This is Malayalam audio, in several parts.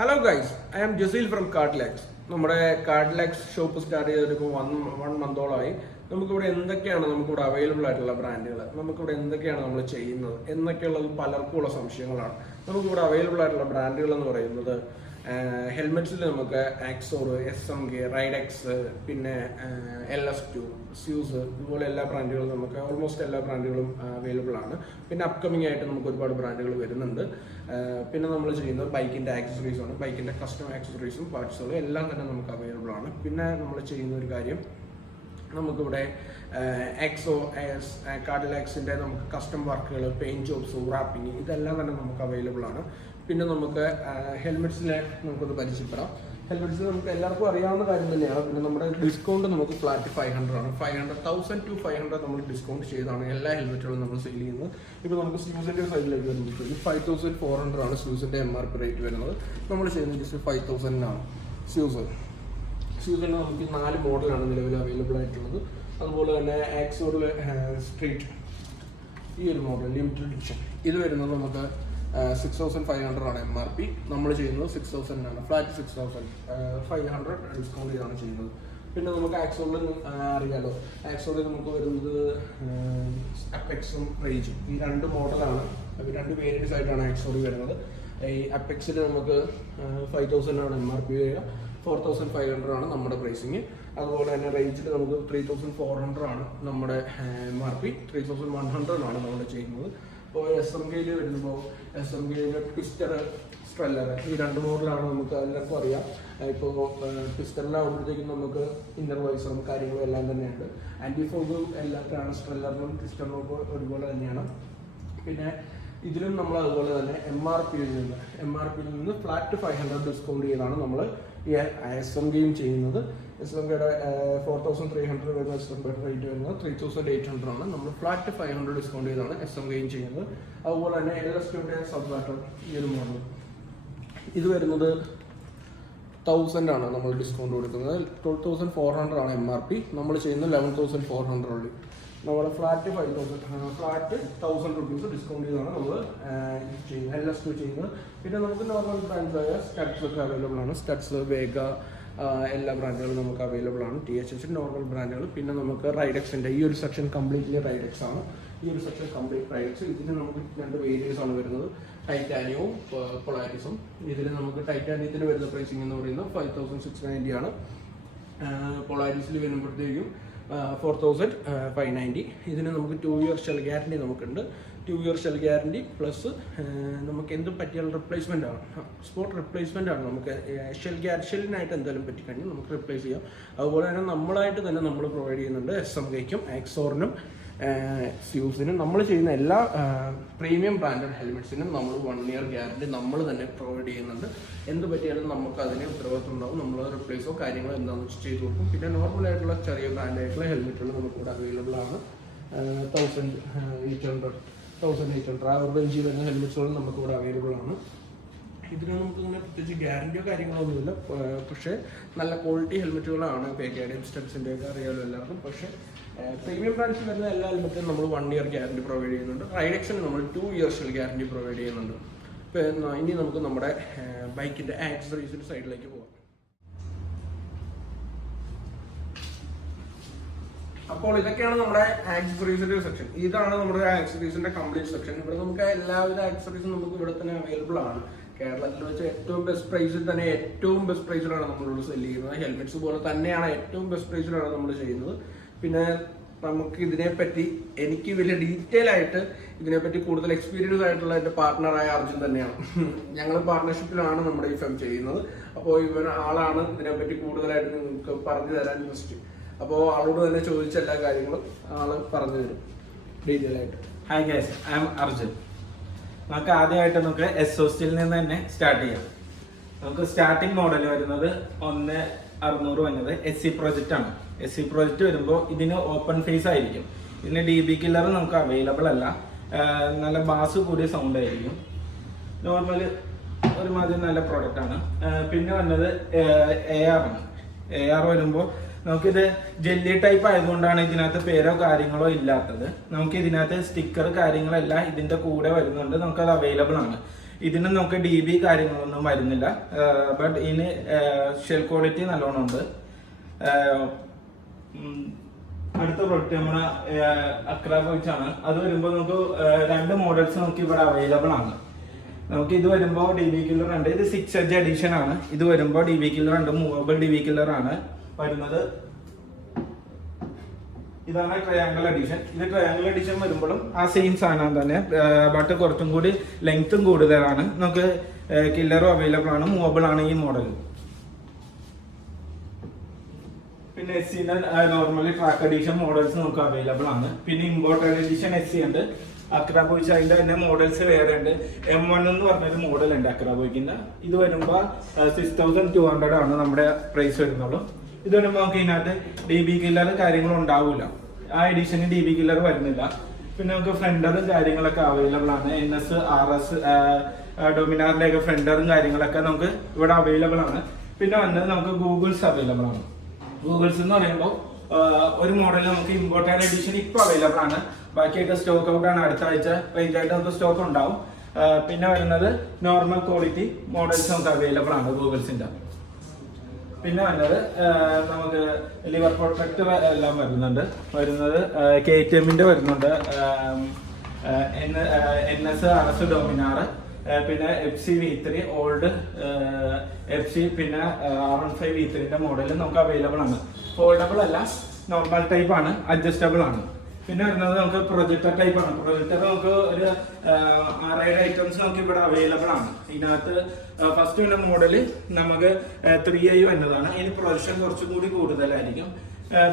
Hello guys, I am Jasil from Cadilacz. നമ്മുടെ Cadilacz ഷോപ്പ് സ്റ്റാർട്ട് ചെയ്തിട്ട് ഇപ്പോൾ 1 മന്തോളമായി. നമുക്കിവിടെ എന്തൊക്കെയാണ് നമുക്കിവിടെ അവൈലബിൾ ആയിട്ടുള്ള ബ്രാൻഡുകൾ, നമുക്കിവിടെ എന്തൊക്കെയാണ് നമ്മൾ ചെയ്യുന്നത് എന്നൊക്കെയുള്ളത് പലർക്കും ഉള്ള സംശയങ്ങളാണ്. നമുക്കിവിടെ അവൈലബിൾ ആയിട്ടുള്ള ബ്രാൻഡുകൾ എന്ന് പറയുന്നത് ഹെൽമെറ്റ്സിൽ നമുക്ക് ആക്സോർ, SMG, റൈഡെക്സ്, പിന്നെ LS2, സ്യൂസ്, ഇതുപോലെ എല്ലാ ബ്രാൻഡുകളും നമുക്ക് ഓൾമോസ്റ്റ് എല്ലാ ബ്രാൻഡുകളും അവൈലബിൾ ആണ്. പിന്നെ അപ്കമിങ് ആയിട്ട് നമുക്ക് ഒരുപാട് ബ്രാൻഡുകൾ വരുന്നുണ്ട്. പിന്നെ നമ്മൾ ചെയ്യുന്നത് ബൈക്കിൻ്റെ ആക്സസറീസ് ആണ്. ബൈക്കിൻ്റെ കസ്റ്റം ആക്സസറീസും പാർട്സുകളും എല്ലാം തന്നെ നമുക്ക് അവൈലബിൾ ആണ്. പിന്നെ നമ്മൾ ചെയ്യുന്ന ഒരു കാര്യം, നമുക്കിവിടെ കാഡിലാക്സിൻ്റെ നമുക്ക് കസ്റ്റം വർക്കുകൾ, പെയിൻറ്റ് ജോബ്സ്, റാപ്പിംഗ്, ഇതെല്ലാം തന്നെ നമുക്ക് അവൈലബിൾ ആണ്. പിന്നെ നമുക്ക് ഹെൽമെറ്റ്സിനെ നമുക്കൊന്ന് പരിചയപ്പെടാം. ഹെൽമെറ്റ്സിൽ നമുക്ക് എല്ലാവർക്കും അറിയാവുന്ന കാര്യം തന്നെയാണ്. പിന്നെ നമ്മുടെ ഡിസ്കൗണ്ട് നമുക്ക് ഫ്ലാറ്റ് 500 ആണ്. 1000 to 500 നമ്മൾ ഡിസ്കൗണ്ട് ചെയ്താണ് എല്ലാ ഹെൽമെറ്റുകളും നമ്മൾ സെയിൽ ചെയ്യുന്നത്. ഇപ്പോൾ നമുക്ക് സ്യൂസിൻ്റെ സൈഡിലേക്ക് വരുമ്പോഴത്തേക്കും 5400 ആണ് സ്യൂസിൻ്റെ MRP റേറ്റ് വരുന്നത്. നമ്മൾ ചെയ്യുന്നത് ജസ്റ്റ് 5000-നാണ് സ്യൂസിന് നമുക്ക് 4 മോഡലാണ് നിലവിൽ അവൈലബിൾ ആയിട്ടുള്ളത്. അതുപോലെ തന്നെ ആക്സോറിൽ സ്ട്രീറ്റ് ഈ ഒരു മോഡൽ ലിമിറ്റഡ് എഡിഷൻ ഇത് വരുന്നത് നമുക്ക് 6500 ആണ് MRP. നമ്മൾ ചെയ്യുന്നത് 6000-നാണ്. ഫ്ലാറ്റ് 6500 ഡിസ്കൗണ്ട് ചെയ്താണ് ചെയ്യുന്നത്. പിന്നെ നമുക്ക് ആക്സോറിൽ അറിയാലോ, ആക്സോറിൽ നമുക്ക് വരുന്നത് അപ്പെക്സും റേഞ്ചും, ഈ 2 മോഡലാണ്. 2 വേരിയൻസ് ആയിട്ടാണ് ആക്സോറിൽ വരുന്നത്. ഈ അപ്പെക്സിൽ നമുക്ക് 5000-നാണ് MRP വരിക, 4500 ആണ് നമ്മുടെ പ്രൈസിങ്. അതുപോലെ തന്നെ റേഞ്ചിൽ നമുക്ക് 3400 ആണ് നമ്മുടെ MRP, 3100 ആണ് നമ്മൾ ചെയ്യുന്നത്. ഇപ്പോൾ SMGയിൽ വരുമ്പോൾ SMGയിലെ ട്വിസ്റ്റർ, സ്ട്രെല്ലർ, ഈ 2 മോഡലാണ് നമുക്ക് എല്ലാവർക്കും അറിയാം. ഇപ്പോൾ ട്വിസ്റ്ററിലാവുമ്പോഴത്തേക്കും നമുക്ക് ഇന്നർ വൈസറും കാര്യങ്ങളും എല്ലാം തന്നെയുണ്ട്. ആൻറ്റി ഫോഗും എല്ലാത്തിനാണ് സ്ട്രെല്ലറിനും ട്വിസ്റ്ററിനും ഒരുപോലെ തന്നെയാണ്. പിന്നെ ഇതിലും നമ്മൾ അതുപോലെ തന്നെ MRPയിൽ നിന്ന് ഫ്ലാറ്റ് 500 ഡിസ്കൗണ്ട് ചെയ്താണ് നമ്മൾ ഈ SMGയും ചെയ്യുന്നത്. SMGയുടെ 4300 വരുന്ന SMGയുടെ റേറ്റ് വരുന്നത് 3800 ആണ്. നമ്മൾ ഫ്ലാറ്റ് 500 ഡിസ്കൗണ്ട് ചെയ്താണ് SMGയും ചെയ്യുന്നത്. അതുപോലെ തന്നെ LS2ൻ്റെ സബ് ബാറ്റർ ഈ ഒരു മോഡൽ ഇത് വരുന്നത് 1000 ആണ് നമ്മൾ ഡിസ്കൗണ്ട് കൊടുക്കുന്നത്. 12400 ആണ് MRP. നമ്മൾ ചെയ്യുന്നത് 11400 ഉള്ളൂ. നമ്മുടെ ഫ്ലാറ്റ് 1000 rupees ഡിസ്കൗണ്ട് ചെയ്താണ് നമ്മൾ ചെയ്യുന്നത്, LS2 ചെയ്യുന്നത്. പിന്നെ നമുക്ക് നോർമൽ ബ്രാൻഡായ സ്റ്റഡ്സ് ഒക്കെ അവൈലബിൾ ആണ്. സ്റ്റഡ്സ്, വേഗ, എല്ലാ ബ്രാൻഡുകളും നമുക്ക് അവൈലബിൾ ആണ്. THS നോർമൽ ബ്രാൻഡുകൾ. പിന്നെ നമുക്ക് റൈഡെക്സിൻ്റെ ഈ ഒരു സെക്ഷൻ കംപ്ലീറ്റ്ലി റൈഡെക്സ് ആണ്. ഈ ഒരു സെക്ഷൻ കംപ്ലീറ്റ് റൈഡെക്സ്. ഇതിന് നമുക്ക് 2 വേരിയൻസ് ആണ് വരുന്നത്, ടൈറ്റാനിയവും പൊളാരിസും. ഇതിൽ നമുക്ക് ടൈറ്റാനിയത്തിന് വരുന്ന പ്രൈസിംഗ് എന്ന് പറയുന്നത് 5690 ആണ്. പൊളാരിസിൽ വരുമ്പോഴത്തേക്കും 4590. ഇതിന് നമുക്ക് 2 year ഷെൽ ഗ്യാരണ്ടി നമുക്കുണ്ട്. 2 year ഷെൽ ഗ്യാരണ്ടി പ്ലസ് നമുക്ക് എന്തും പറ്റിയാലും റിപ്ലേസ്മെൻ്റ് ആണ്, സ്പോട്ട് റിപ്ലേസ്മെൻ്റ് ആണ്. നമുക്ക് ഷെല്ലിനായിട്ട് എന്തായാലും പറ്റിക്കഴിഞ്ഞാൽ നമുക്ക് റിപ്ലേസ് ചെയ്യാം. അതുപോലെ തന്നെ നമ്മളായിട്ട് തന്നെ നമ്മൾ പ്രൊവൈഡ് ചെയ്യുന്നുണ്ട് SMGയ്ക്കും ആക്സോറിനും സ്യൂസിനും. നമ്മൾ ചെയ്യുന്ന എല്ലാ പ്രീമിയം ബ്രാൻഡഡ് ഹെൽമെറ്റ്സിനും നമ്മൾ 1 year ഗ്യാരണ്ടി നമ്മൾ തന്നെ പ്രൊവൈഡ് ചെയ്യുന്നുണ്ട്. എന്ത് പറ്റിയാലും നമുക്ക് അതിന് ഉത്തരവാദിത്വം ഉണ്ടാവും. നമ്മൾ റിപ്ലേസോ കാര്യങ്ങളോ എന്താണെന്ന് വെച്ച് ചെയ്ത് കൊടുക്കും. പിന്നെ നോർമലായിട്ടുള്ള ചെറിയ ബ്രാൻഡായിട്ടുള്ള ഹെൽമെറ്റുകൾ നമുക്കിവിടെ അവൈലബിൾ ആണ്. 1800 ആ ഒരു റേഞ്ചിൽ വരുന്ന ഹെൽമെറ്റ്സുകളും നമുക്കിവിടെ അവൈലബിൾ ആണ്. ഇതിന് നമുക്ക് ഇങ്ങനെ പ്രത്യേകിച്ച് ഗ്യാരണ്ടിയോ കാര്യങ്ങളോ ഒന്നുമില്ല. പക്ഷേ നല്ല ക്വാളിറ്റി ഹെൽമെറ്റുകളാണ്. പേക്കയുടെയും സ്റ്റഡ്സിൻ്റെ ഒക്കെ അറിയാമല്ലോ എല്ലാവർക്കും. പക്ഷേ പ്രീമിയം ബ്രാൻഡ്സിൽ വരുന്ന എല്ലാ ഹെൽമെറ്റും നമ്മൾ 1 year ഗ്യാരണ്ടി പ്രൊവൈഡ് ചെയ്യുന്നുണ്ട്. റൈഡെക്സിന് നമ്മൾ 2 year ഷെൽ ഗ്യാരണ്ടി പ്രൊവൈഡ് ചെയ്യുന്നുണ്ട്. ഇപ്പോൾ ഇനി നമുക്ക് നമ്മുടെ ബൈക്കിൻ്റെ ആക്സസറീസിൻ്റെ സൈഡിലേക്ക് പോകാം. അപ്പോൾ ഇതൊക്കെയാണ് നമ്മുടെ ആക്സസറീസിൻ്റെ സെക്ഷൻ. ഇതാണ് നമ്മുടെ ആക്സസറീസിൻ്റെ കംപ്ലീറ്റ് സെക്ഷൻ. ഇവിടെ നമുക്ക് എല്ലാവിധ ആക്സസറീസും നമുക്ക് ഇവിടെ തന്നെ അവൈലബിൾ ആണ്. കേരളത്തിൽ വെച്ച് ഏറ്റവും ബെസ്റ്റ് പ്രൈസിൽ തന്നെ ഏറ്റവും ബെസ്റ്റ് പ്രൈസിലാണ് നമ്മളിവിടെ സെല് ചെയ്യുന്നത്. ഹെൽമെറ്റ്സ് പോലെ തന്നെയാണ് ഏറ്റവും ബെസ്റ്റ് പ്രൈസിലാണ് നമ്മൾ ചെയ്യുന്നത്. പിന്നെ നമുക്ക് ഇതിനെപ്പറ്റി എനിക്ക് വലിയ ഡീറ്റെയിൽ ആയിട്ട് ഇതിനെപ്പറ്റി കൂടുതൽ എക്സ്പീരിയൻസ് ആയിട്ടുള്ള എൻ്റെ പാർട്ട്ണറായ അർജുൻ തന്നെയാണ്. ഞങ്ങൾ പാർട്ട്ണർഷിപ്പിലാണ് നമ്മുടെ ഈ ഫെം ചെയ്യുന്നത്. അപ്പോൾ ആളാണ് ഇതിനെപ്പറ്റി കൂടുതലായിട്ട് നിങ്ങൾക്ക് പറഞ്ഞു തരാൻ ബെസ്റ്റ്. അപ്പോൾ ആളോട് തന്നെ ചോദിച്ച എല്ലാ കാര്യങ്ങളും ആൾ പറഞ്ഞു തരും ഡീറ്റെയിൽ ആയിട്ട്. Hi guys, I am Arjun. നമുക്ക് ആദ്യമായിട്ട് നമുക്ക് SOCയിൽ നിന്ന് തന്നെ സ്റ്റാർട്ട് ചെയ്യാം. നമുക്ക് സ്റ്റാർട്ടിംഗ് മോഡൽ വരുന്നത് 1600 വന്നത് SC പ്രോജക്റ്റ് ആണ്. SC പ്രോജക്റ്റ് വരുമ്പോൾ ഇതിന് ഓപ്പൺ ഫേസ് ആയിരിക്കും. ഇതിന് DB കില്ലർ നമുക്ക് അവൈലബിൾ അല്ല. നല്ല ബാസ് കൂടിയ സൗണ്ട് ആയിരിക്കും. നോർമൽ ഒരുമാതിരി നല്ല പ്രോഡക്റ്റ് ആണ്. പിന്നെ വന്നത് AR ആണ്. AR വരുമ്പോൾ നമുക്കിത് ജെല്ലി ടൈപ്പ് ആയതുകൊണ്ടാണ് ഇതിനകത്ത് പേരോ കാര്യങ്ങളോ ഇല്ലാത്തത്. നമുക്ക് ഇതിനകത്ത് സ്റ്റിക്കർ കാര്യങ്ങളെല്ലാം ഇതിൻ്റെ കൂടെ വരുന്നുണ്ട്. നമുക്കത് അവൈലബിൾ ആണ്. ഇതിന് നമുക്ക് DB കാര്യങ്ങളൊന്നും വരുന്നില്ല. ബട്ട് ഇതിന് ഷെൽ ക്വാളിറ്റി നല്ലോണം ഉണ്ട്. അടുത്ത പ്രൊഡക്റ്റ് നമ്മുടെ അക്രാബോയ്സ് ആണ്. അത് വരുമ്പോൾ നമുക്ക് 2 മോഡൽസ് നമുക്ക് ഇവിടെ അവൈലബിൾ ആണ്. നമുക്ക് ഇത് വരുമ്പോൾ DB കില്ലർ ഉണ്ട്. ഇത് 6 എഡ്ജ് എഡിഷൻ ആണ്. ഇത് വരുമ്പോൾ DB കില്ലർ ഉണ്ട്, മൂവബിൾ DB കില്ലർ ആണ് വരുന്നത്. ഇതാണ് ട്രയാങ്കിൾ എഡിഷൻ. ഇത് ട്രയാങ്കിൾ എഡിഷൻ വരുമ്പോഴും ആ സെയിം സാധനം തന്നെ, ബട്ട് കുറച്ചും കൂടി ലെങ്ത്തും കൂടുതലാണ്. നമുക്ക് കില്ലറും അവൈലബിൾ ആണ്, മൂവബിൾ ആണ് ഈ മോഡൽ. പിന്നെ SC normally track edition models നമുക്ക് അവൈലബിൾ ആണ്. പിന്നെ ഇമ്പോർട്ടഡ് എഡിഷൻ SC ഉണ്ട്. അക്രാബോയ്സ് അതിന്റെ തന്നെ മോഡൽസ് വേറെ ഉണ്ട്. M1 എന്ന് പറഞ്ഞൊരു മോഡൽ ഉണ്ട് അക്രാബോയ്ക്കിന്റെ. ഇത് വരുമ്പോൾ 6200 ആണ് നമ്മുടെ പ്രൈസ് വരുന്നുള്ളൂ. ഇത് വരുമ്പോൾ നമുക്ക് ഇതിനകത്ത് DB കില്ലർ കാര്യങ്ങളും ഉണ്ടാവില്ല. ആ എഡിഷന് DB കില്ലർ വരുന്നില്ല. പിന്നെ നമുക്ക് ഫ്രണ്ടറും കാര്യങ്ങളൊക്കെ അവൈലബിൾ ആണ്. NS RS ഡൊമിനാറിന്റെ ഒക്കെ ഫ്രണ്ടറും കാര്യങ്ങളൊക്കെ നമുക്ക് ഇവിടെ അവൈലബിൾ ആണ്. പിന്നെ വന്നത് നമുക്ക് ഗൂഗിൾസ് അവൈലബിൾ ആണ്. ഗൂഗിൾസ് എന്ന് പറയുമ്പോൾ ഒരു മോഡൽ നമുക്ക് ഇമ്പോർട്ടഡ് എഡിഷൻ ഇപ്പോൾ അവൈലബിൾ ആണ്. ബാക്കിയൊക്കെ സ്റ്റോക്ക് ഔട്ട് ആണ്. അടുത്ത ആഴ്ച റേഞ്ച് ആയിട്ട് നമുക്ക് സ്റ്റോക്ക് ഉണ്ടാവും. പിന്നെ വരുന്നത് നോർമൽ ക്വാളിറ്റി മോഡൽസ് നമുക്ക് അവൈലബിൾ ആണ് ഗൂഗിൾസിന്റെ. പിന്നെ വന്നത് നമുക്ക് ലിവർ പ്രൊട്ടക്ടർ എല്ലാം വരുന്നത് KTMന്റെ വരുന്നുണ്ട്, NS RS ഡൊമിനാർ, പിന്നെ FC V3 ഓൾഡ് FC, പിന്നെ R15 V3ന്റെ മോഡൽ നമുക്ക് അവൈലബിൾ ആണ്. ഫോൾഡബിൾ അല്ല, നോർമൽ ടൈപ്പ് ആണ്, അഡ്ജസ്റ്റബിൾ ആണ്. പിന്നെ വരുന്നത് നമുക്ക് പ്രൊജക്ടർ ടൈപ്പ് ആണ്. പ്രൊജക്ടർ നമുക്ക് ഒരു 6-7 ഐറ്റംസ് നമുക്ക് ഇവിടെ അവൈലബിൾ ആണ്. ഇതിനകത്ത് ഫസ്റ്റ് വരുന്ന മോഡല് നമുക്ക് 3i വരുന്നതാണ്. ഇതിന് പ്രൊജക്ഷൻ കുറച്ചും കൂടി കൂടുതലായിരിക്കും.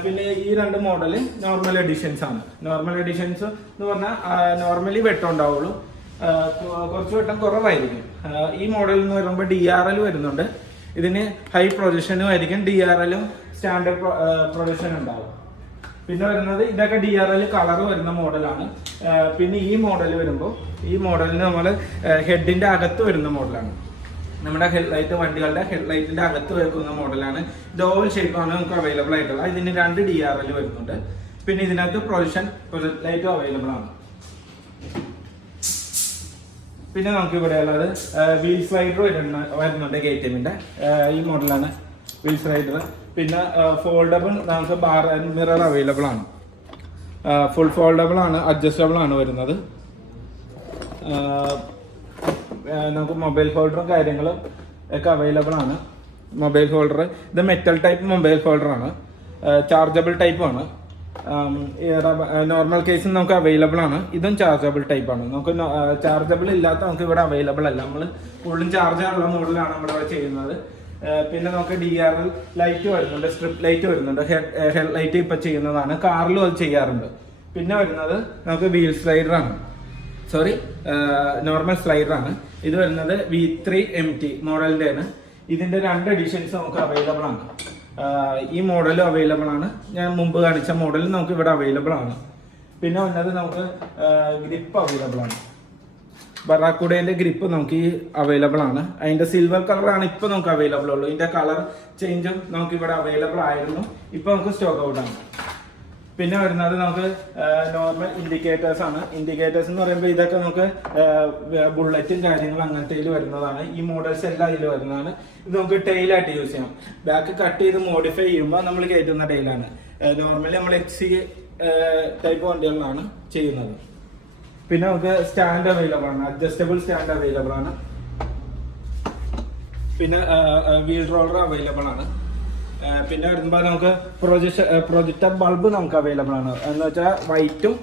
പിന്നെ ഈ 2 മോഡല് നോർമൽ എഡിഷൻസ് ആണ്. നോർമൽ എഡിഷൻസ് എന്ന് പറഞ്ഞാൽ നോർമലി വെട്ടം ഉണ്ടാവുള്ളൂ, കുറച്ച് വെട്ടം കുറവായിരിക്കും. ഈ മോഡൽ എന്ന് പറയുമ്പോൾ DRL വരുന്നുണ്ട്. ഇതിന് ഹൈ പ്രൊജക്ഷനും ആയിരിക്കും, DRLും സ്റ്റാൻഡേർഡ് പ്രൊജക്ഷൻ ഉണ്ടാവും. പിന്നെ വരുന്നത് ഇതൊക്കെ DRL കളർ വരുന്ന മോഡലാണ്. പിന്നെ ഈ മോഡൽ വരുമ്പോൾ ഈ മോഡലിന് നമ്മൾ ഹെഡിന്റെ അകത്ത് വരുന്ന മോഡലാണ്. നമ്മുടെ ഹെഡ്ലൈറ്റ്, വണ്ടികളുടെ ഹെഡ്ലൈറ്റിന്റെ അകത്ത് വെക്കുന്ന മോഡലാണ്. ഇത് ഓവൽ ഷേപ്പാണ് നമുക്ക് അവൈലബിൾ ആയിട്ടുള്ളത്. ഇതിന് 2 DRL വരുന്നുണ്ട്. പിന്നെ ഇതിനകത്ത് പ്രൊജക്ട് ലൈറ്റും അവൈലബിൾ ആണ്. പിന്നെ നമുക്ക് ഇവിടെ ഉള്ളത് വീൽ സ്ലൈഡർ വരുന്നുണ്ട് KTMന്റെ. ഈ മോഡലാണ് വീൽ സ്ലൈഡർ. പിന്നെ ഫോൾഡബിൾ നമുക്ക് ബാർ ആൻഡ് മിറർ അവൈലബിൾ ആണ്. ഫുൾ ഫോൾഡബിൾ ആണ്, അഡ്ജസ്റ്റബിൾ ആണ് വരുന്നത്. നമുക്ക് മൊബൈൽ ഹോൾഡറും കാര്യങ്ങളും ഒക്കെ അവൈലബിൾ ആണ്. മൊബൈൽ ഹോൾഡർ ഇത് മെറ്റൽ ടൈപ്പ് മൊബൈൽ ഹോൾഡർ ആണ്, ചാർജബിൾ ടൈപ്പ് ആണ്. നോർമൽ കേസും നമുക്ക് അവൈലബിൾ ആണ്. ഇതും ചാർജബിൾ ടൈപ്പ് ആണ്. നമുക്ക് ചാർജബിൾ ഇല്ലാത്ത നമുക്ക് ഇവിടെ അവൈലബിൾ അല്ല. നമ്മൾ ഫുള്ളും ചാർജുള്ള മോഡലാണ് നമ്മുടെ ചെയ്യുന്നത്. പിന്നെ നമുക്ക് DRL ലൈറ്റ് വരുന്നുണ്ട്, സ്ട്രിപ്പ് ലൈറ്റ് വരുന്നുണ്ട്, ഹെഡ് ലൈറ്റ് ഇപ്പൊ ചെയ്യുന്നതാണ്. കാറിലും അത് ചെയ്യാറുണ്ട്. പിന്നെ വരുന്നത് നമുക്ക് വീൽ സ്ലൈഡർ ആണ്, നോർമൽ സ്ലൈഡർ ആണ്. ഇത് വരുന്നത് V3 MT മോഡലിന്റെ ആണ്. ഇതിന്റെ 2 എഡിഷൻസ് നമുക്ക് അവൈലബിൾ ആണ്. ഈ മോഡലും അവൈലബിൾ ആണ്. ഞാൻ മുമ്പ് കാണിച്ച മോഡലും നമുക്ക് ഇവിടെ അവൈലബിൾ ആണ്. പിന്നെ വന്നത് നമുക്ക് ഗ്രിപ്പ് അവൈലബിൾ ആണ്. ബറാക്കുഡേന്റെ ഗ്രിപ്പ് നമുക്ക് ഈ അവൈലബിൾ ആണ്. അതിന്റെ സിൽവർ കളറാണ് ഇപ്പൊ നമുക്ക് അവൈലബിൾ ഉള്ളൂ. ഇതിന്റെ കളർ ചേഞ്ചും നമുക്ക് ഇവിടെ അവൈലബിൾ ആയിരുന്നു, ഇപ്പൊ നമുക്ക് സ്റ്റോക്ക് ഔട്ട് ആണ്. പിന്നെ വരുന്നത് നമുക്ക് നോർമൽ ഇൻഡിക്കേറ്റേഴ്സ് ആണ്. ഇൻഡിക്കേറ്റേഴ്സ് എന്ന് പറയുമ്പോൾ ഇതൊക്കെ നമുക്ക് ബുള്ളറ്റും കാര്യങ്ങളും അങ്ങനത്തെ വരുന്നതാണ്. ഈ മോഡൽസ് എല്ലാം ഇതിൽ വരുന്നതാണ്. ഇത് നമുക്ക് ടെയിലായിട്ട് യൂസ് ചെയ്യാം. ബാക്ക് കട്ട് ചെയ്ത് മോഡിഫൈ ചെയ്യുമ്പോൾ നമ്മൾ കയറ്റുന്ന ടെയിലാണ്. നോർമലി നമ്മൾ XC ടൈപ്പ് വണ്ടികളിലാണ് ചെയ്യുന്നത്. പിന്നെ നമുക്ക് സ്റ്റാൻഡ് അവൈലബിൾ ആണ്, അഡ്ജസ്റ്റബിൾ സ്റ്റാൻഡ് അവൈലബിൾ ആണ്. പിന്നെ വീൽ റോളർ അവൈലബിൾ ആണ്. പിന്നെ വരുമ്പോൾ നമുക്ക് പ്രൊജക്ടർ ബൾബ് നമുക്ക് അവൈലബിൾ ആണ്. എന്ന് വെച്ചാൽ വൈറ്റും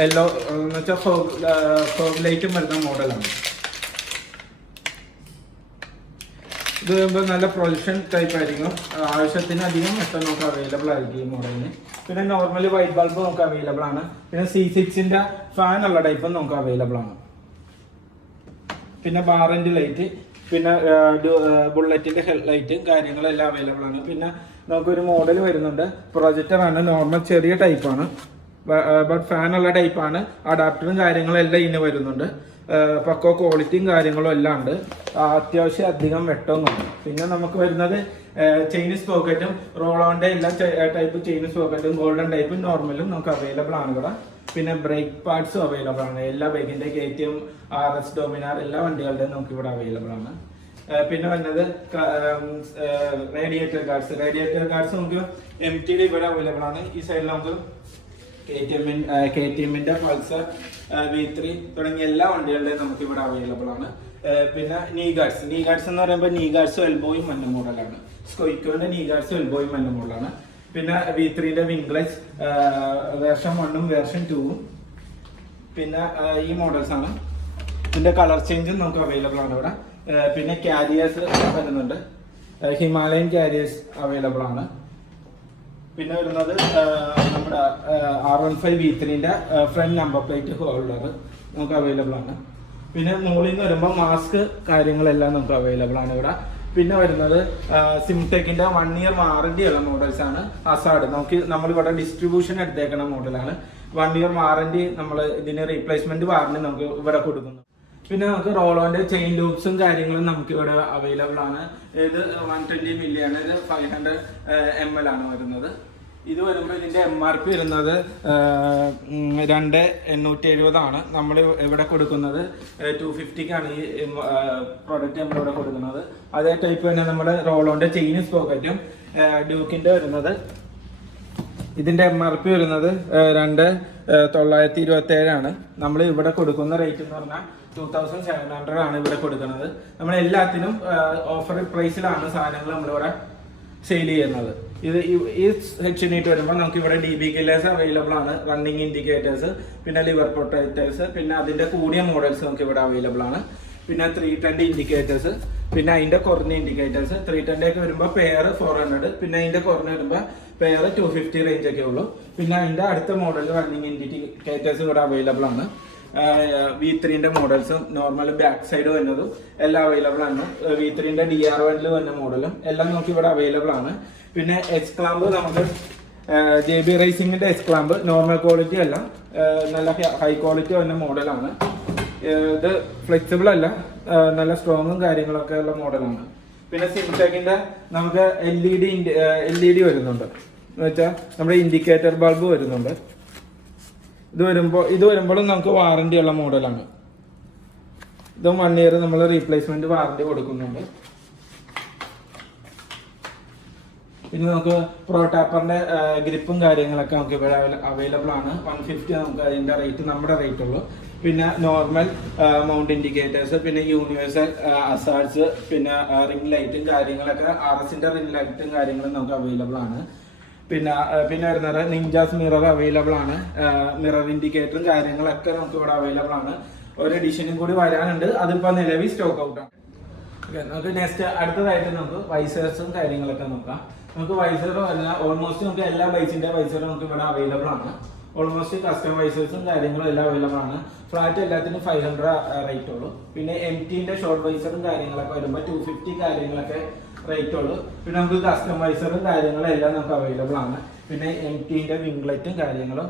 യെല്ലോ എന്ന് വെച്ചാൽ ഫോഗ് ലൈറ്റും വരുന്ന മോഡലാണ്. ഇത് വരുമ്പോൾ നല്ല പ്രൊജക്ഷൻ ടൈപ്പ് ആയിരിക്കും. ആവശ്യത്തിനധികം എത്ര നമുക്ക് അവൈലബിൾ ആയിരിക്കും ഈ മോഡലിന്. പിന്നെ നോർമലി വൈറ്റ് ബൾബ് നമുക്ക് അവൈലബിൾ ആണ്. പിന്നെ C6ന്റെ ഫാൻ ഉള്ള ടൈപ്പും നമുക്ക് അവൈലബിൾ ആണ്. പിന്നെ ബാറിന്റെ ലൈറ്റ്, പിന്നെ ബുള്ളറ്റിന്റെ ഹെഡ് ലൈറ്റും കാര്യങ്ങളെല്ലാം അവൈലബിൾ ആണ്. പിന്നെ നമുക്കൊരു മോഡൽ വരുന്നുണ്ട്, പ്രൊജക്ടർ ആണ്, നോർമൽ ചെറിയ ടൈപ്പാണ്, ബട്ട് ഫാൻ ഉള്ള ടൈപ്പാണ്. അഡാപ്റ്ററും കാര്യങ്ങളും എല്ലാം ഇതിന് വരുന്നുണ്ട്. പക്കോ ക്വാളിറ്റിയും കാര്യങ്ങളും എല്ലാം ഉണ്ട്. അത്യാവശ്യം അധികം വെട്ടമൊന്നുമില്ല. പിന്നെ നമുക്ക് വരുന്നത് ചൈനീസ് പോക്കറ്റും റോളോന്റെ എല്ലാ ടൈപ്പ് ചൈനീസ് പോക്കറ്റും ഗോൾഡൻ ടൈപ്പും നോർമലും നമുക്ക് അവൈലബിൾ ആണ് ഇവിടെ. പിന്നെ ബ്രേക്ക് പാർട്സും അവൈലബിൾ ആണ്. എല്ലാ ബൈക്കിന്റെ KTM, RS, ഡൊമിനാർ എല്ലാ വണ്ടികളുടെയും നമുക്ക് ഇവിടെ അവൈലബിൾ ആണ്. പിന്നെ വന്നത് റേഡിയേറ്റർ ഗാർഡ്സ് നമുക്ക് MTD ഇവിടെ അവൈലബിൾ ആണ്. ഈ സൈഡിൽ നമുക്ക് KTM-ന്റെ പൾസർ, V3 തുടങ്ങിയ എല്ലാ വണ്ടികളുടെയും നമുക്ക് ഇവിടെ അവൈലബിൾ ആണ്. പിന്നെ നീ ഗാർഡ്സ് എന്ന് പറയുമ്പോൾ നീ ഗാർഡ്സും എൽബോയും മഞ്ഞ മോഡലാണ്. സ്കോയ്ക്കോന്റെ നീ ഗാർഡ്സും എൽബോയും മഞ്ഞ മോഡലാണ്. പിന്നെ V3ന്റെ വിംഗ്ലസ് വേർഷൻ 1ഉം വേർഷൻ 2ഉം പിന്നെ ഈ മോഡൽസ് ആണ്. ഇതിന്റെ കളർ ചേഞ്ചും നമുക്ക് അവൈലബിൾ ആണ് ഇവിടെ. പിന്നെ കാരിയേഴ്സ് വരുന്നുണ്ട്, ഹിമാലയൻ കാരിയേഴ്സ് അവൈലബിൾ ആണ്. പിന്നെ വരുന്നത് നമ്മുടെ R15 V3ന്റെ ഫ്രണ്ട് നമ്പർ പ്ലേറ്റ് ഹോൾഡർ നമുക്ക് അവൈലബിൾ ആണ്. പിന്നെ മുകളിൽ നിന്ന് വരുമ്പോൾ മാസ്ക് കാര്യങ്ങളെല്ലാം നമുക്ക് അവൈലബിൾ ആണ് ഇവിടെ. പിന്നെ വരുന്നത് സിംടെക്കിന്റെ 1 year വാറന്റി ഉള്ള മോഡൽസ് ആണ്. ഹസാർഡ് നമ്മളിവിടെ ഡിസ്ട്രിബ്യൂഷൻ എടുത്തേക്കുന്ന മോഡലാണ്. 1 year വാറന്റി നമ്മൾ ഇതിന് റീപ്ലേസ്മെന്റ് വാറന്റി നമുക്ക് ഇവിടെ കൊടുക്കുന്നു. പിന്നെ നമുക്ക് റോളോന്റെ ചെയിൻ ലൂപ്സും കാര്യങ്ങളും നമുക്ക് ഇവിടെ അവൈലബിൾ ആണ്. ഇത് 120 മില്ലി ആണ്. ഇത് 500 ml ആണ് വരുന്നത്. ഇത് വരുമ്പോൾ ഇതിന്റെ MRP വരുന്നത് 2,870 ആണ്. നമ്മൾ ഇവിടെ കൊടുക്കുന്നത് 250-ക്കാണ് ഈ പ്രോഡക്റ്റ് നമ്മൾ ഇവിടെ കൊടുക്കുന്നത്. അതേ ടൈപ്പ് തന്നെ നമ്മുടെ റോളോന്റെ ചെയിൻ സ്പോക്കറ്റും ഡ്യൂക്കിന്റെ വരുന്നത് ഇതിന്റെ MRP വരുന്നത് 2,927 ആണ്. നമ്മൾ ഇവിടെ കൊടുക്കുന്ന റേറ്റ് എന്ന് പറഞ്ഞാൽ 2,700 ആണ് ഇവിടെ കൊടുക്കുന്നത്. നമ്മൾ എല്ലാത്തിനും ഓഫർ പ്രൈസിലാണ് സാധനങ്ങൾ നമ്മളിവിടെ സെയിൽ ചെയ്യുന്നത്. ഈ സെക്ഷനായിട്ട് വരുമ്പോൾ നമുക്ക് ഇവിടെ DB കില്ലേഴ്സ് അവൈലബിൾ ആണ്, റണ്ണിങ് ഇൻഡിക്കേറ്റേഴ്സ്, പിന്നെ ലിവർ പ്രൊട്ടക്ടേഴ്സ്, പിന്നെ അതിന്റെ കൂടിയ മോഡൽസ് നമുക്ക് ഇവിടെ അവൈലബിൾ ആണ്. പിന്നെ 320 ഇൻഡിക്കേറ്റേഴ്സ്, പിന്നെ അതിന്റെ കുറഞ്ഞ ഇൻഡിക്കേറ്റേഴ്സ്. 320 ഒക്കെ വരുമ്പോൾ പെയർ 400, പിന്നെ അതിന്റെ കുറഞ്ഞ വരുമ്പോൾ പെയർ 250 റേഞ്ച് ഒക്കെ ഉള്ളൂ. പിന്നെ അതിന്റെ അടുത്ത മോഡൽ റണ്ണിങ് ഇൻഡിക്കേറ്റേഴ്സ് ഇവിടെ അവൈലബിൾ ആണ്. V3ന്റെ മോഡൽസും നോർമൽ ബാക്ക് സൈഡ് വരുന്നതും എല്ലാം അവൈലബിൾ ആണ്. V3ന്റെ DR1 വന്ന മോഡലും എല്ലാം നമുക്ക് ഇവിടെ അവൈലബിൾ ആണ്. പിന്നെ എച്ച് ക്ലാമ്പ് നമുക്ക് JB റേസിംഗിന്റെ എച്ച് ക്ലാമ്പ് നോർമൽ ക്വാളിറ്റി അല്ല, നല്ല ഹൈ ക്വാളിറ്റി വന്ന മോഡലാണ്. ഇത് ഫ്ലെക്സിബിൾ അല്ല, നല്ല സ്ട്രോങ്ങും കാര്യങ്ങളൊക്കെ ഉള്ള മോഡലാണ്. പിന്നെ സിംടെക്കിന്റെ നമുക്ക് LED വരുന്നുണ്ട്, എന്ന് വെച്ചാൽ നമ്മുടെ ഇൻഡിക്കേറ്റർ ബൾബ് വരുന്നുണ്ട്. ഇത് വരുമ്പോഴും നമുക്ക് വാറന്റി ഉള്ള മോഡലാണ്. ഇതും 1 year നമ്മൾ റീപ്ലേസ്മെന്റ് വാറന്റി കൊടുക്കുന്നുണ്ട്. പിന്നെ നമുക്ക് പ്രോടാപ്പറിന്റെ ഗ്രിപ്പും കാര്യങ്ങളൊക്കെ നമുക്ക് ഇവിടെ അവൈലബിൾ ആണ്. 150 നമുക്ക് അതിന്റെ റേറ്റ് നമ്മുടെ റേറ്റ് ഉള്ളൂ. പിന്നെ നോർമൽ മൗണ്ട് ഇൻഡിക്കേറ്റേഴ്സ്, പിന്നെ യൂണിവേഴ്സൽ അസാർട്സ്, പിന്നെ റിംഗ് ലൈറ്റും കാര്യങ്ങളൊക്കെ RSന്റെ റിംഗ് ലൈറ്റും കാര്യങ്ങളും നമുക്ക് അവൈലബിൾ ആണ്. പിന്നെ വരുന്നത് നിഞ്ചാസ് മിറർ അവൈലബിൾ ആണ്. മിറർ ഇൻഡിക്കേറ്ററും കാര്യങ്ങളൊക്കെ നമുക്ക് ഇവിടെ അവൈലബിൾ ആണ്. ഒരു എഡിഷനും കൂടി വരാനുണ്ട്, അതിപ്പോൾ നിലവിൽ സ്റ്റോക്ക് ഔട്ട് ആണ്. ഓക്കെ, നമുക്ക് നെക്സ്റ്റ് അടുത്തതായിട്ട് നമുക്ക് വൈസേഴ്സും കാര്യങ്ങളൊക്കെ നോക്കാം. നമുക്ക് വൈസർ വരുന്ന ഓൾമോസ്റ്റ് നമുക്ക് എല്ലാ ബൈക്കിന്റെ വൈസറും നമുക്ക് ഇവിടെ അവൈലബിൾ ആണ്. ഓൾമോസ്റ്റ് കസ്റ്റം വൈസേഴ്സും കാര്യങ്ങളും എല്ലാം അവൈലബിൾ ആണ്. ഫ്ലാറ്റ് എല്ലാത്തിനും 500 റേറ്റ് ഉള്ളൂ. പിന്നെ MTന്റെ ഷോർട്ട് വൈസറും കാര്യങ്ങളൊക്കെ വരുമ്പോൾ 250 കാര്യങ്ങളൊക്കെ റേറ്റ് ഉള്ളൂ. പിന്നെ നമുക്ക് കസ്റ്റമൈസറും കാര്യങ്ങളും എല്ലാം നമുക്ക് അവൈലബിൾ ആണ്. പിന്നെ MTന്റെ വിംഗ്ലറ്റും കാര്യങ്ങളും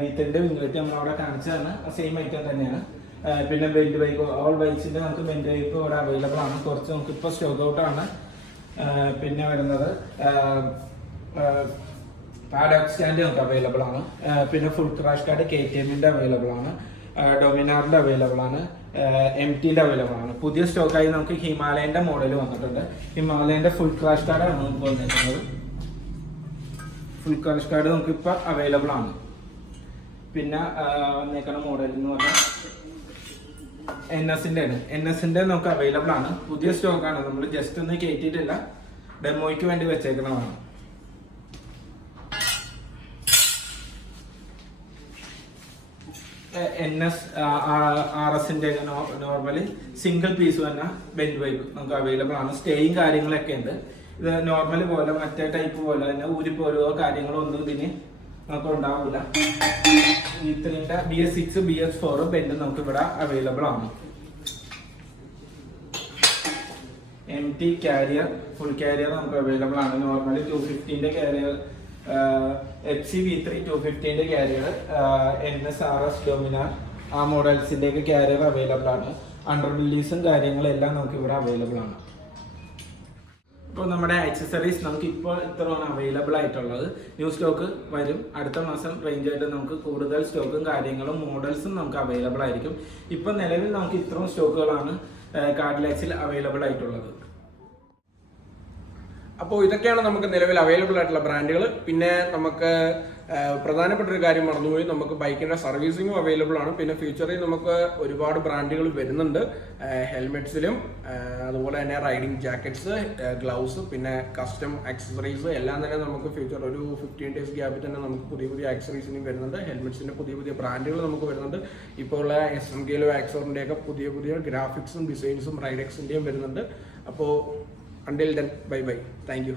V3ന്റെ വിംഗ്ലറ്റ് നമ്മളവിടെ കാണിച്ചതാണ്, സെയിം ഐറ്റം തന്നെയാണ്. പിന്നെ ബെൻഡ് ബൈക്ക്, ഓൾ ബൈക്സിന്റെ നമുക്ക് ബെൻഡ് ബൈക്ക് ഇവിടെ അവൈലബിൾ ആണ്. കുറച്ച് നമുക്ക് ഇപ്പോൾ സ്റ്റോക്ക് ഔട്ട് ആണ്. പിന്നെ വരുന്നത് പാഡോക്ക് സ്റ്റാൻഡ് നമുക്ക് അവൈലബിൾ ആണ്. പിന്നെ ഫുൾ ക്രാഷ് കാർഡ് KTMന്റെ അവൈലബിൾ ആണ്, ഡൊമിനാറിന്റെ അവൈലബിൾ ആണ്, MTന്റെ അവൈലബിൾ ആണ്. പുതിയ സ്റ്റോക്കായി നമുക്ക് ഹിമാലയന്റെ മോഡൽ വന്നിട്ടുണ്ട്. ഹിമാലയന്റെ ഫുൾ ക്രാഷ് കാർഡാണ് നമുക്ക് വന്നിട്ടുള്ളത്. ഫുൾ ക്രാഷ് കാർഡ് നമുക്ക് ഇപ്പൊ അവൈലബിൾ ആണ്. പിന്നെ വന്നേക്കുന്ന മോഡൽ എന്ന് പറഞ്ഞാൽ NSന്റെ നമുക്ക് അവൈലബിൾ ആണ്. പുതിയ സ്റ്റോക്കാണ്, നമ്മൾ ജസ്റ്റ് ഒന്ന് കയറ്റിയിട്ടില്ല, ഡെമോയ്ക്ക് വേണ്ടി വെച്ചേക്കുന്നതാണ്. RSന്റെ നോർമലി സിംഗിൾ പീസ് തന്നെ ബെൻഡ് ബൈക്ക് നമുക്ക് അവൈലബിൾ ആണ്. സ്റ്റേയും കാര്യങ്ങളൊക്കെ ഉണ്ട്. ഇത് നോർമലി പോലെ മറ്റേ ടൈപ്പ് പോലെ തന്നെ ഊരിപ്പോരോ കാര്യങ്ങളോ ഒന്നും ഇതിന് നമുക്ക് ഉണ്ടാവില്ല. V3ന്റെ BS6 BS4 ബെൻഡ് നമുക്ക് ഇവിടെ അവൈലബിൾ ആണ്. MT കാരിയർ ഫുൾ കാരിയർ നമുക്ക് അവൈലബിൾ ആണ്. നോർമലി 250ന്റെ കാരിയർ, FC V3 250ന്റെ കാരിയർ, NS RS ഡൊമിനാർ ആ മോഡൽസിന്റെ ഒക്കെ കാരിയർ അവൈലബിൾ ആണ്. 100 മില്ലീസും കാര്യങ്ങളും എല്ലാം നമുക്ക് ഇവിടെ അവൈലബിൾ ആണ്. ഇപ്പോൾ നമ്മുടെ ആക്സസറീസ് നമുക്ക് ഇപ്പോൾ ഇത്രയാണ് അവൈലബിൾ ആയിട്ടുള്ളത്. ന്യൂ സ്റ്റോക്ക് വരും. അടുത്ത മാസം റേഞ്ച് ആയിട്ട് നമുക്ക് കൂടുതൽ സ്റ്റോക്കും കാര്യങ്ങളും മോഡൽസും നമുക്ക് അവൈലബിൾ ആയിരിക്കും. ഇപ്പം നിലവിൽ നമുക്ക് ഇത്രയും സ്റ്റോക്കുകളാണ് കാഡിലാക്സിൽ അവൈലബിൾ ആയിട്ടുള്ളത്. അപ്പോൾ ഇതൊക്കെയാണ് നമുക്ക് നിലവിൽ അവൈലബിൾ ആയിട്ടുള്ള ബ്രാൻഡുകൾ. പിന്നെ നമുക്ക് പ്രധാനപ്പെട്ട ഒരു കാര്യം മറന്നുപോയി, നമുക്ക് ബൈക്കിന്റെ സർവീസിങ്ങും അവൈലബിൾ ആണ്. പിന്നെ ഫ്യൂച്ചറിൽ നമുക്ക് ഒരുപാട് ബ്രാൻഡുകൾ വരുന്നുണ്ട്, ഹെൽമെറ്റ്സിലും അതുപോലെ തന്നെ റൈഡിങ് ജാക്കറ്റ്സ്, ഗ്ലൗസ്, പിന്നെ കസ്റ്റം ആക്സസറീസ് എല്ലാം തന്നെ നമുക്ക് ഫ്യൂച്ചർ ഒരു 15 days ഗ്യാപ്പിൽ തന്നെ നമുക്ക് പുതിയ പുതിയ ആക്സസറീസിനും വരുന്നുണ്ട്. ഹെൽമെറ്റ്സിന്റെ പുതിയ പുതിയ ബ്രാൻഡുകൾ നമുക്ക് വരുന്നുണ്ട്. ഇപ്പോൾ ഉള്ള SMKയിലും ആക്സോറിന്റെ ഒക്കെ പുതിയ പുതിയ ഗ്രാഫിക്സും ഡിസൈൻസും റൈഡെക്സിന്റെയും വരുന്നുണ്ട്. അപ്പോൾ until then, bye bye. Thank you.